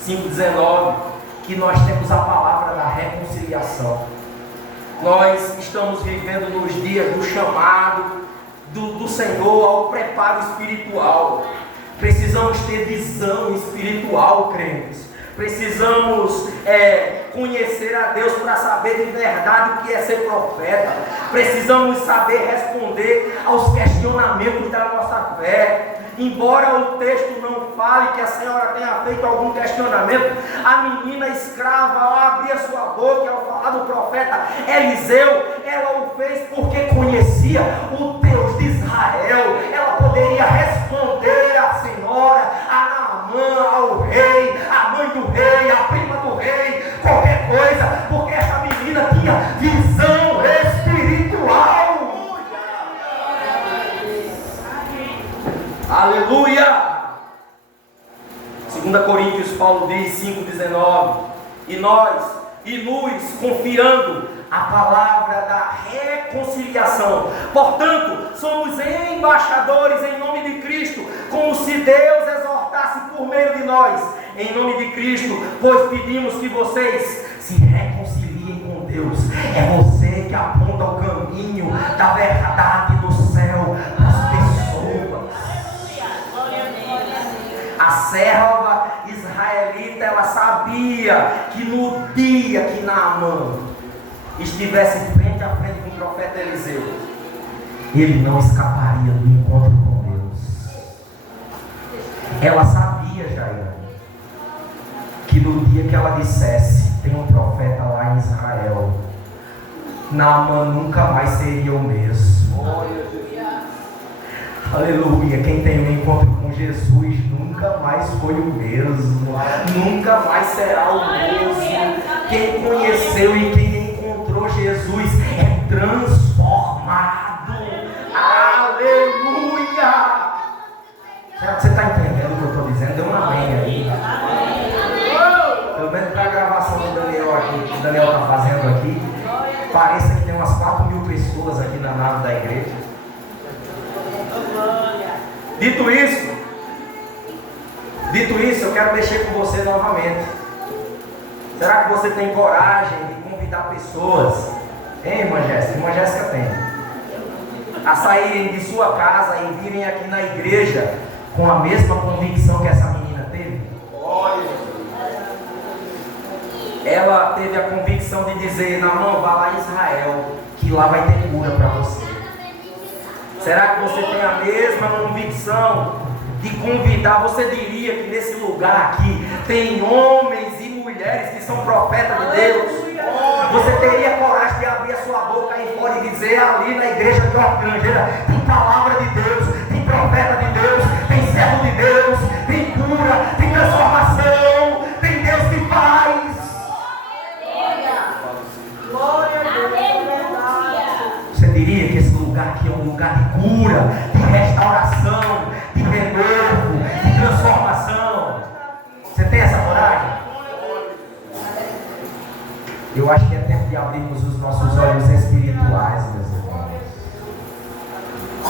5,19 que nós temos a palavra da reconciliação. Nós estamos vivendo nos dias do chamado do Senhor ao preparo espiritual. Precisamos ter visão espiritual, crentes. Precisamos conhecer a Deus para saber de verdade o que é ser profeta. Precisamos saber responder aos questionamentos da nossa fé. Embora o texto não fale que a senhora tenha feito algum questionamento, a menina escrava, ao abrir a sua boca, ao falar do profeta Eliseu, ela o fez porque conhecia o Deus de Israel. Ela poderia responder à senhora, a Naamã, ao rei, a mãe do rei, a prima do rei, qualquer coisa, porque essa menina tinha visão espiritual. Aleluia! 2 Coríntios, Paulo diz 5,19: e nos confiando a palavra da reconciliação, portanto, somos embaixadores em nome de Cristo, como se Deus exortasse por meio de nós, em nome de Cristo, pois pedimos que vocês se reconciliem com Deus. É você que aponta o caminho da verdade no céu para as pessoas. A serva israelita, ela sabia que no dia que Naamã estivesse frente a frente com o profeta Eliseu, ele não escaparia do encontro com Deus. Ela sabia, Jair, que no dia que ela dissesse, tem um profeta lá em Israel, Naamã nunca mais seria o mesmo. Aleluia. Quem tem um encontro com Jesus nunca mais foi o mesmo, nunca mais será o mesmo. Quem conheceu e quem encontrou Jesus é transformado. Aleluia. Será que você está entendendo o que eu estou dizendo? Dê um amém aí. Pelo menos para a gravação do Daniel aqui, que o Daniel está fazendo aqui, pareça que tem umas 4.000 pessoas aqui na nave da igreja. Dito isso, eu quero mexer com você novamente. Será que você tem coragem de convidar pessoas, hein, irmã Jéssica? Irmã Jéssica tem, a saírem de sua casa e virem aqui na igreja com a mesma convicção que essa menina teve? Ela teve a convicção de dizer: Naamã, vá lá em Israel, que lá vai ter cura para você. Será que você tem a mesma convicção de convidar? Você diria que nesse lugar aqui tem homens e mulheres que são profetas de Deus? Você teria coragem de abrir a sua boca aí fora e dizer: ali na igreja de Hortrangeira tem palavra de Deus, tem profeta de Deus, tem servo de Deus, tem cura, tem transformação, tem Deus que faz. Você diria que esse lugar aqui é um lugar de cura, de restauração, de renovo, de transformação? Você tem essa coragem? Eu acho que é tempo de abrirmos os nossos olhos espirituais, meus irmãos.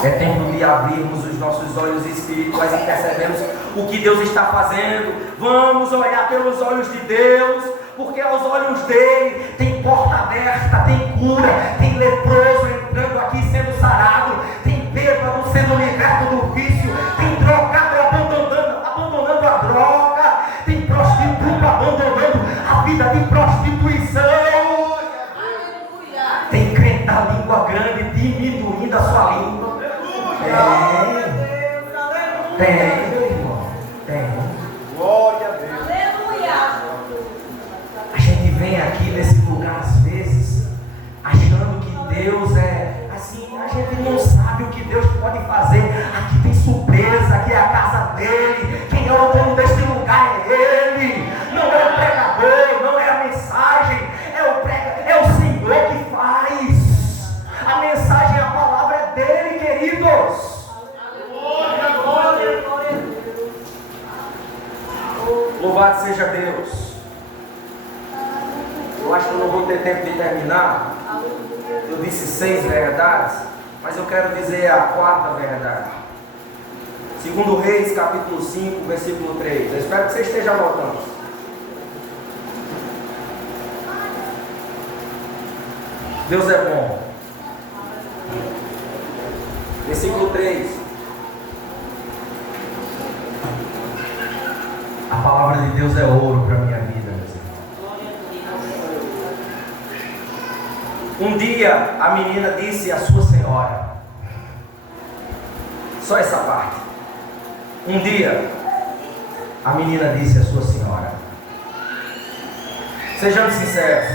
É tempo de abrirmos os nossos olhos espirituais e percebermos o que Deus está fazendo. Vamos olhar pelos olhos de Deus, porque aos olhos dele tem porta aberta, tem cura, tem leproso entrando aqui sendo sarado, tem bêbado sendo liberto do vício, tem drogado abandonando a droga, tem prostituta abandonando a vida de prostituição, tem crente da língua grande diminuindo a sua língua. Tem, meu irmão, tem. Glória a Deus. A gente vem aqui nesse lugar às vezes achando que Deus é assim, a gente não sabe o que Deus pode fazer. Aqui tem surpresa, aqui é a casa dele. Quem é o dono deste lugar é ele. Não é o pregador, não é a mensagem, é o Senhor que faz. A mensagem, a palavra é dele, queridos. Louvado seja Deus. Eu acho que eu não vou ter tempo de terminar. Eu disse 6 verdades, mas eu quero dizer a 4ª verdade. 2 Reis, capítulo 5, versículo 3. Eu espero que você esteja anotando. Deus é bom. Versículo 3. A palavra de Deus é ouro para a minha vida, meus irmãos. Um dia a menina disse à sua senhora, só essa parte. Um dia a menina disse à sua senhora, sejamos sinceros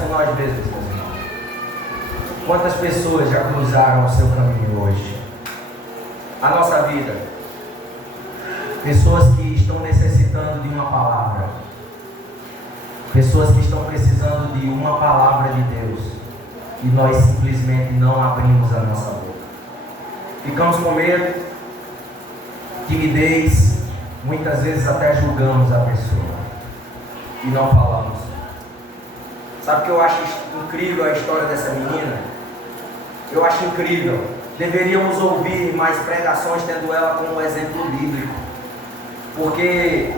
com nós mesmos, meus irmãos. Quantas pessoas já cruzaram o seu caminho hoje? A nossa vida. Pessoas que estão necessitando de uma palavra. Pessoas que estão precisando de uma palavra de Deus. E nós simplesmente não abrimos a nossa boca. Ficamos com medo, timidez, muitas vezes até julgamos a pessoa. E não falamos. Sabe o que eu acho incrível a história dessa menina? Eu acho incrível. Deveríamos ouvir mais pregações tendo ela como exemplo bíblico. Porque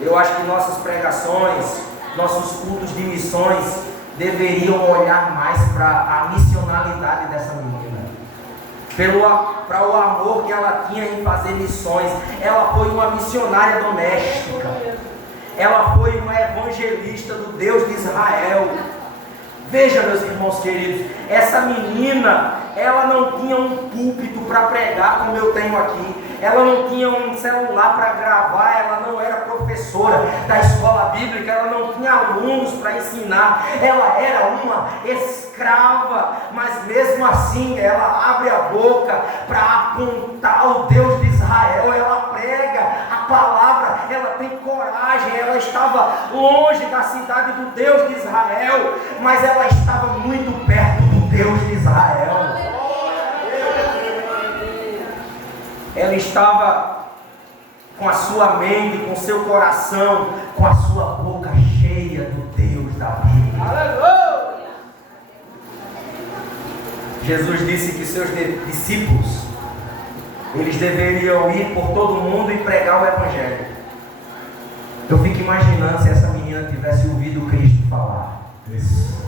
eu acho que nossas pregações, nossos cultos de missões deveriam olhar mais para a missionalidade dessa menina, para o amor que ela tinha em fazer missões. Ela foi uma missionária doméstica. ela foi uma evangelista do Deus de Israel. Veja, meus irmãos queridos, essa menina, ela não tinha um púlpito para pregar como eu tenho aqui. Ela não tinha um celular para gravar, ela não era professora da escola bíblica, ela não tinha alunos para ensinar, ela era uma escrava, mas mesmo assim ela abre a boca para apontar o Deus de Israel, ela prega a palavra, ela tem coragem, ela estava longe da cidade do Deus de Israel, mas ela estava muito perto do Deus de Israel. Ela estava com a sua mente, com o seu coração, com a sua boca cheia do Deus da Bíblia. Aleluia! Jesus disse que seus discípulos, eles deveriam ir por todo mundo e pregar o Evangelho. Eu fico imaginando se essa menina tivesse ouvido Cristo falar isso,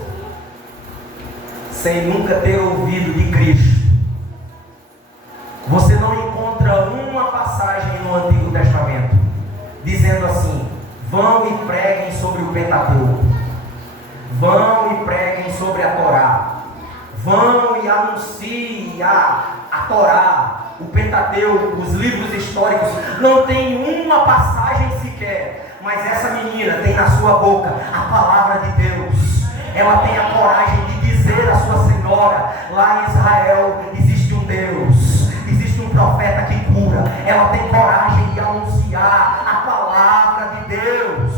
sem nunca ter ouvido de Cristo. Você não encontra uma passagem no Antigo Testamento dizendo assim: vão e preguem sobre o Pentateuco, vão e preguem sobre a Torá, vão e anunciem a Torá, o Pentateuco, os livros históricos. Não tem uma passagem sequer, mas essa menina tem na sua boca a palavra de Deus. Ela tem a coragem de dizer à sua senhora: lá em Israel existe um Deus, existe um profeta que cura. Ela tem coragem de anunciar a palavra de Deus.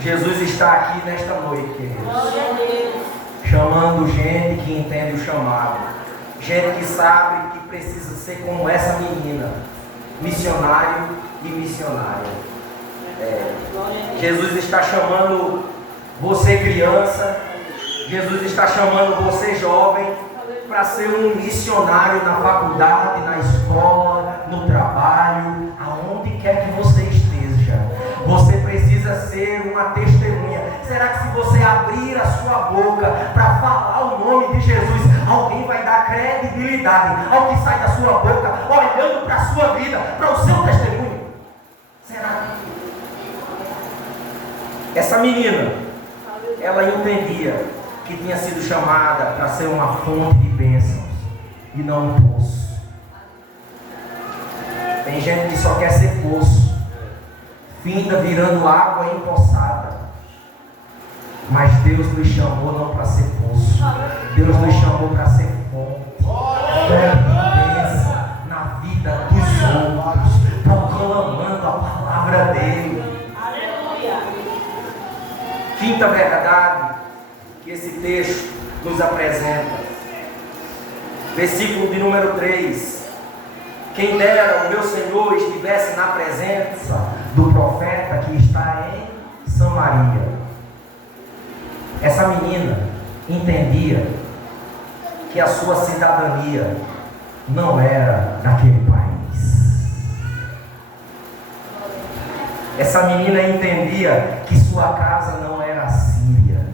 Jesus está aqui nesta noite, queridos, chamando gente que entende o chamado, gente que sabe que precisa ser como essa menina, missionário e missionária. Jesus está chamando você, criança, Jesus está chamando você, jovem, para ser um missionário na faculdade, na escola, no trabalho, aonde quer que você esteja. Você precisa ser uma testemunha. Será que se você abrir a sua boca para falar o nome de Jesus, alguém vai dar credibilidade ao que sai da sua boca, olhando para a sua vida, para o seu testemunho? Será? Essa menina, ela entendia que tinha sido chamada para ser uma fonte de bênçãos e não um poço. Tem gente que só quer ser poço, finda virando água empoçada. Mas Deus nos chamou não para ser poço, Deus nos chamou para ser fonte de bênção na vida dos outros, proclamando a palavra dele. Quinta verdade que esse texto nos apresenta, versículo de número 3: quem dera o meu Senhor estivesse na presença do profeta que está em Samaria. Essa menina entendia que a sua cidadania não era daquele país. Essa menina entendia que sua casa não era a Síria.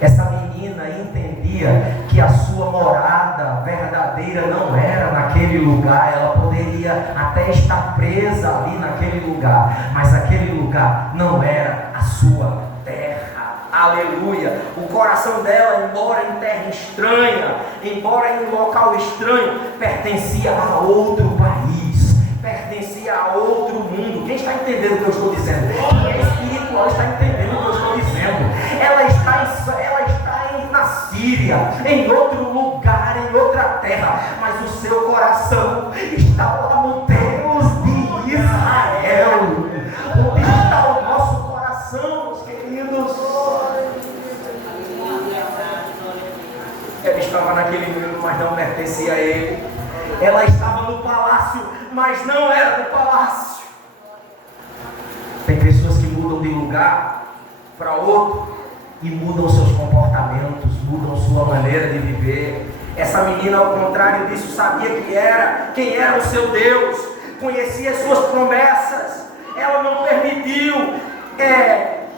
Essa menina entendia que a sua morada verdadeira não era naquele lugar. Ela poderia até estar presa ali naquele lugar, mas aquele lugar não era a sua terra. Aleluia! O coração dela, embora em terra estranha, embora em um local estranho, pertencia a outro país, pertencia a outro mundo. Quem está entendendo o que eu estou dizendo? Quem é espiritual está entendendo o que eu estou dizendo. Ela está na Síria, em outro lugar, em outra terra, mas o seu coração está lá no Deus de Israel. Onde está o nosso coração, meus queridos? Ela estava naquele mundo, mas não pertencia a ele. Ela estava no palácio, mas não era do palácio. Tem pessoas que mudam de lugar para outro e mudam seus comportamentos, mudam sua maneira de viver. Essa menina, ao contrário disso, sabia quem era o seu Deus, conhecia as suas promessas. Ela não permitiu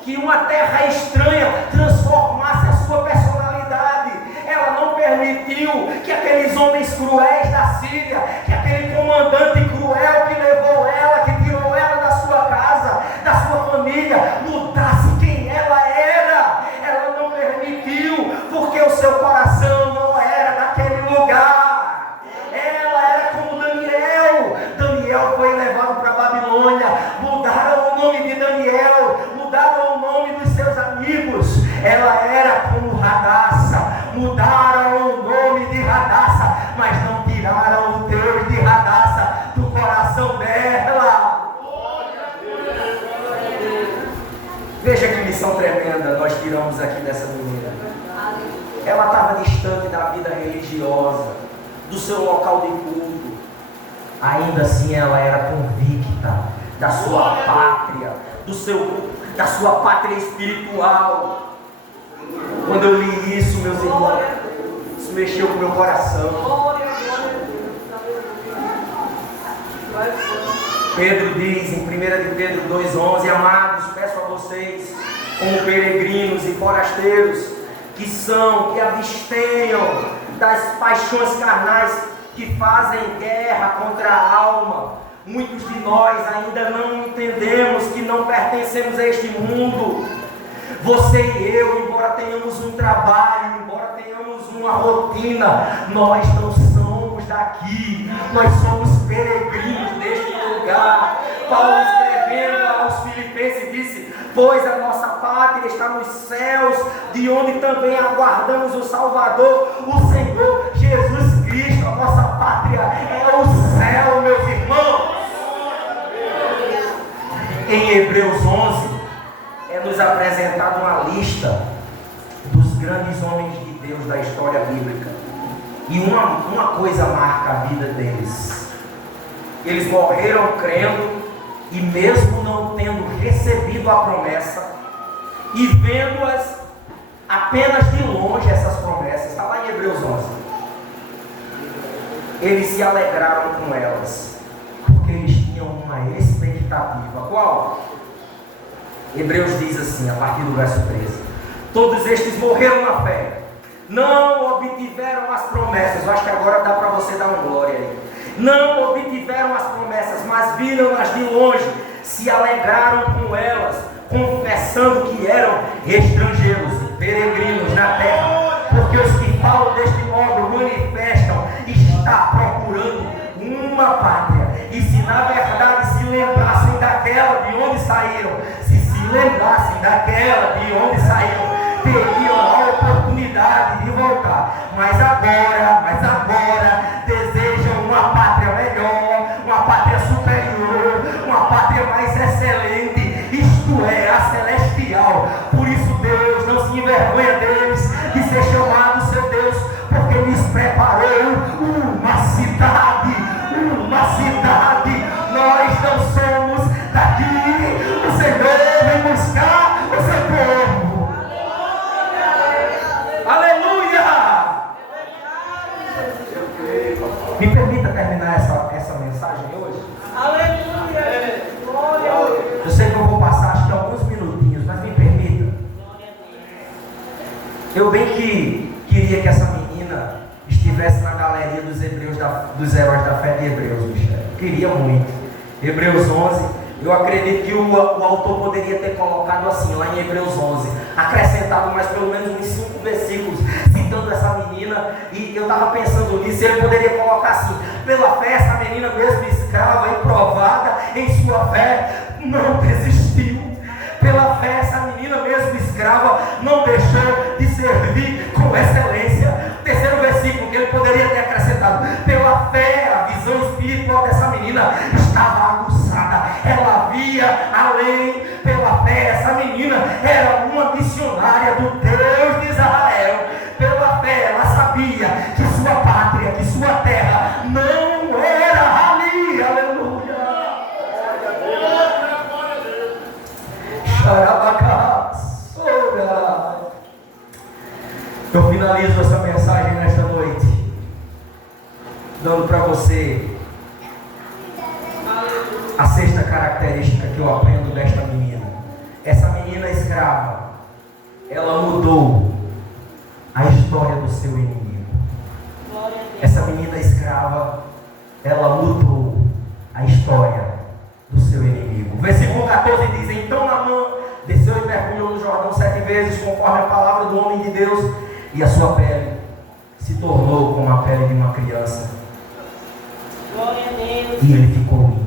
que uma terra estranha transformasse a sua personalidade. Ela não permitiu que aqueles homens cruéis da Síria, que aquele comandante cruel que levou Ela era como Radassa. Mudaram o nome de Radassa, mas não tiraram o Deus de Radassa do coração dela. Veja que missão tremenda nós tiramos aqui dessa menina. Ela estava distante da vida religiosa, do seu local de culto. Ainda assim ela era convicta da sua pátria, da sua pátria espiritual. Quando eu li isso, meus irmãos, isso mexeu com o meu coração. Pedro diz em 1 de Pedro 2,11: amados, peço a vocês, como peregrinos e forasteiros, que abstenham das paixões carnais que fazem guerra contra a alma. Muitos de nós ainda não entendemos que não pertencemos a este mundo. Você e eu, embora tenhamos um trabalho, embora tenhamos uma rotina, nós não somos daqui, nós somos peregrinos deste lugar. Paulo, escrevendo aos Filipenses, disse: pois a nossa pátria está nos céus, de onde também aguardamos o Salvador, o Senhor Jesus Cristo. A nossa pátria é o céu, meus irmãos. Em Hebreus 11 é nos apresentada uma lista dos grandes homens de Deus da história bíblica, e uma coisa marca a vida deles: eles morreram crendo, e mesmo não tendo recebido a promessa e vendo-as apenas de longe, essas promessas, está lá em Hebreus 11, eles se alegraram com elas, porque eles tinham uma expectativa. Qual? Hebreus diz assim, a partir do verso 13: todos estes morreram na fé, não obtiveram as promessas. Eu acho que agora dá para você dar uma glória aí. Não obtiveram as promessas, mas viram-nas de longe, se alegraram com elas, confessando que eram estrangeiros e peregrinos na terra. Porque os que falam deste modo manifestam estar procurando uma pátria. E se na verdade se lembrassem daquela de onde saíram, se lembrassem daquela de onde saíram, teriam a oportunidade de voltar. Mas agora desejam uma pátria melhor, uma pátria superior, uma pátria mais excelente, isto é, a celestial. Por isso Deus não se envergonha deles de ser chamado seu Deus, porque lhes preparou uma cidade. Nós não somos daqui, o Senhor vem buscar o seu povo. Aleluia! Me permita terminar essa mensagem hoje? Aleluia! Glória a Deus! Eu sei que eu vou passar acho que alguns minutinhos, mas me permita. Eu bem que queria que essa menina estivesse na galeria dos heróis da fé de Hebreus, Michel. Queria muito. Hebreus 11, eu acredito que o autor poderia ter colocado assim, lá em Hebreus 11, acrescentado mais pelo menos uns 5 versículos, citando essa menina, e eu estava pensando nisso, ele poderia colocar assim: pela fé, essa menina, mesmo escrava e provada em sua fé, não desistiu. Pela fé, essa menina, mesmo escrava, não deixou de servir com excelência. Terceiro versículo que ele poderia ter acrescentado: pela fé, a visão espiritual dessa menina estava aguçada, ela via além. Pela fé, essa menina era uma missionária do Deus de Israel. Pela fé, ela sabia que sua pátria, que sua terra não era ali. Aleluia! Eu finalizo essa mensagem nesta noite dando para você a sexta característica que eu aprendo desta menina. Essa menina escrava, ela mudou a história do seu inimigo. Essa menina escrava, ela mudou a história do seu inimigo. Versículo 14 diz: então Naamã desceu e mergulhou no Jordão 7 vezes, conforme a palavra do homem de Deus, e a sua pele se tornou como a pele de uma criança. Glória a Deus. E ele ficou limpo.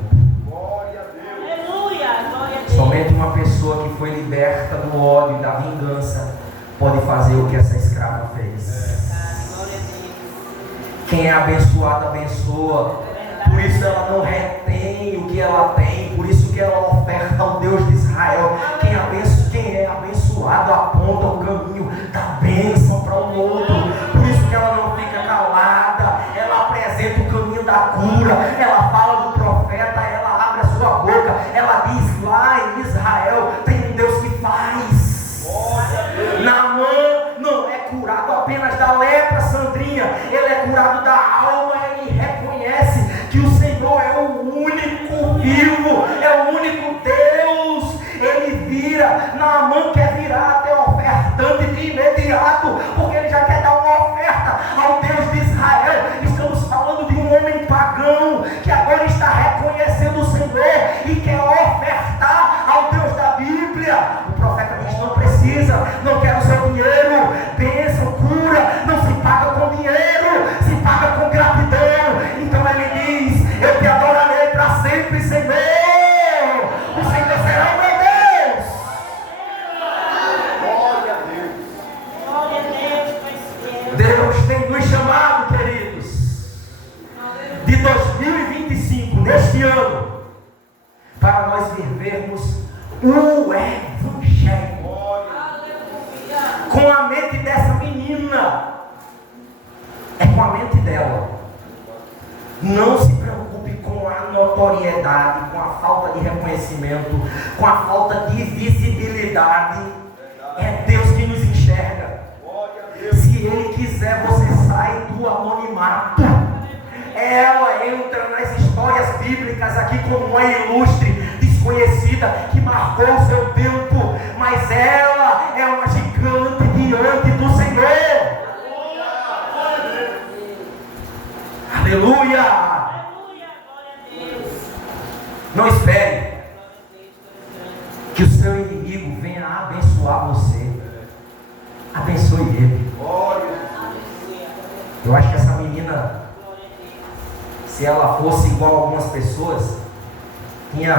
Glória a Deus. Aleluia. Glória a Deus. Somente uma pessoa que foi liberta do ódio e da vingança pode fazer o que essa escrava fez. Quem é abençoado, abençoa. Por isso ela não retém o que ela tem. Por isso que ela oferta ao Deus de Israel. Quem é abençoado aponta o caminho da bênção para o outro. Por isso que ela não fica calada. Ela apresenta o caminho da cura. Ela fala do profeta. Ela abre a sua boca. Ela diz: lá em Israel tem um Deus que faz. Naamã não é curado apenas da lepra, Sandrinha. Ele é curado da alma. Ele reconhece que o Senhor é o único vivo, é o único Deus. Ele vira. Naamã quer virar até ofertante de imediato, porque ele já quer dar uma oferta ao Deus de Israel. Estamos falando de um homem pagão que agora está reconhecendo o Senhor e quer ofertar ao Deus da Bíblia. O profeta diz: não precisa, não quero seu dinheiro. Bênção, cura, não se paga com dinheiro, se paga com gratidão. Então ele diz: eu te adorarei para sempre, Senhor. O Senhor será o meu Deus. Glória a Deus. Glória a Deus, Pai. Deus tem nos chamado, queridos, de 2025, neste ano, para nós vivermos o Evangelho. Com a mente dessa menina, é com a mente dela. Não se preocupe com a notoriedade, com a falta de reconhecimento, com a falta de visibilidade. É Deus que nos enxerga. Se Ele quiser, você sai do anonimato. Ela entra nas histórias bíblicas aqui como uma ilustre desconhecida que marcou o seu tempo, mas ela é uma gigante diante do Senhor. Aleluia! Aleluia, glória a Deus. Não espere que o seu inimigo venha abençoar você. Abençoe ele. Eu acho que essa menina, se ela fosse igual a algumas pessoas, tinha